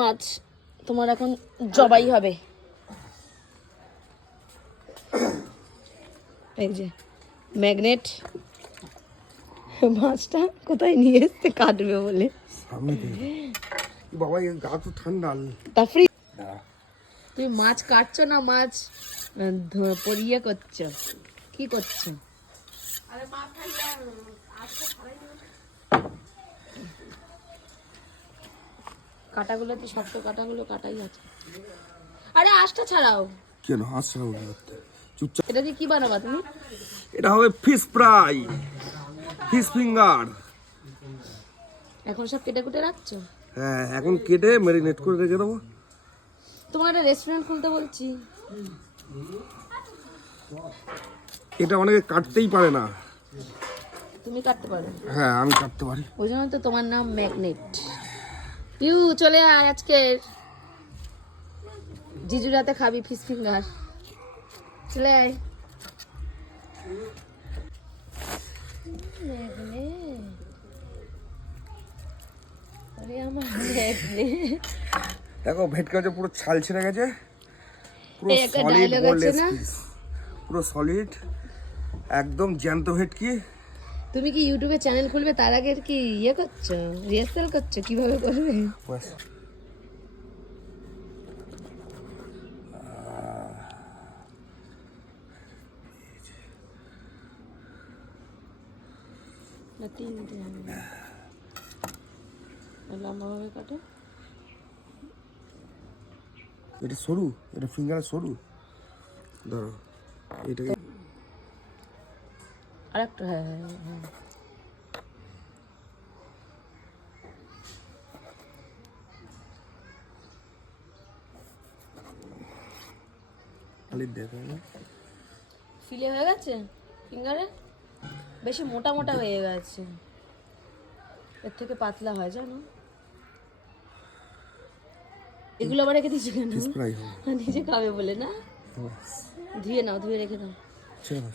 মাছ তোমার এখন জবাই হবে। এই যে ম্যাগনেট মাছটা কোথায় নিয়ে এসছে কাটবে বলে। বাবা এই গা তো ঠান্ডা। তা ফ্রি তুমি মাছ কাটছো না মাছ পরিয়ে করছো, কি করছো? কাটাগুলো তো শক্ত কাটাগুলো কাটাই আছে। আরে আঁশটা ছাড়াও। কেন হাসছে না চুপচাপ? এটা দিয়ে কি বানাবা তুমি? এটা হবে ফিশ ফ্রাই, ফিশ ফিঙ্গার। এখন সব কেটে কুটে রাখছো? হ্যাঁ এখন কেটে ম্যারিনেট করে রেখে দেবো। তোমার একটা রেস্টুরেন্ট খুলতে বলছি। এটা অনেকে কাটতেই পারে না। তুমি কাটতে পারো? হ্যাঁ আমি কাটতে পারি। ওই জন্য তো তোমার নাম ম্যাগনেট। ইউ চলে আয়, আজকে জিজুর রাতে খাবি ফিশ ফিঙ্গার। চলে আয়। আরে আমার ম্যাগনেট। দেখো ভেটকি মাছে পুরো ছাল ছেড়ে গেছে, পুরো এই একটা সলিড ডায়লগ আছে বোনলেস না? পিস, পুরো সলিড একদম জ্যান্ত ভেটকি। তুমি কি ইউটিউবে চ্যানেল খুলবে তার আগে কি ইয়ে করছো, রিহার্সাল করছো কিভাবে করবে? বাস না তিনটে লম্বা ভাবে কাটো। এটা সরু, এটা ফিঙ্গার সরু। ধরো এটাকে আরেকটা, হ্যাঁ হ্যাঁ হ্যাঁ। খালি দেখো না। ফিলে হয়ে গেছে ফিঙ্গারে, বেশি মোটা মোটা হয়ে গেছে, এর থেকে পাতলা হয় জানো। এগুলো আবার রেখে দিচ্ছি কেন? ফিশ ফ্রাই হবে। নিজে খাবে বলে না? ধুয়ে নাও, ধুয়ে রেখে দাও। ছেড়ে দাও।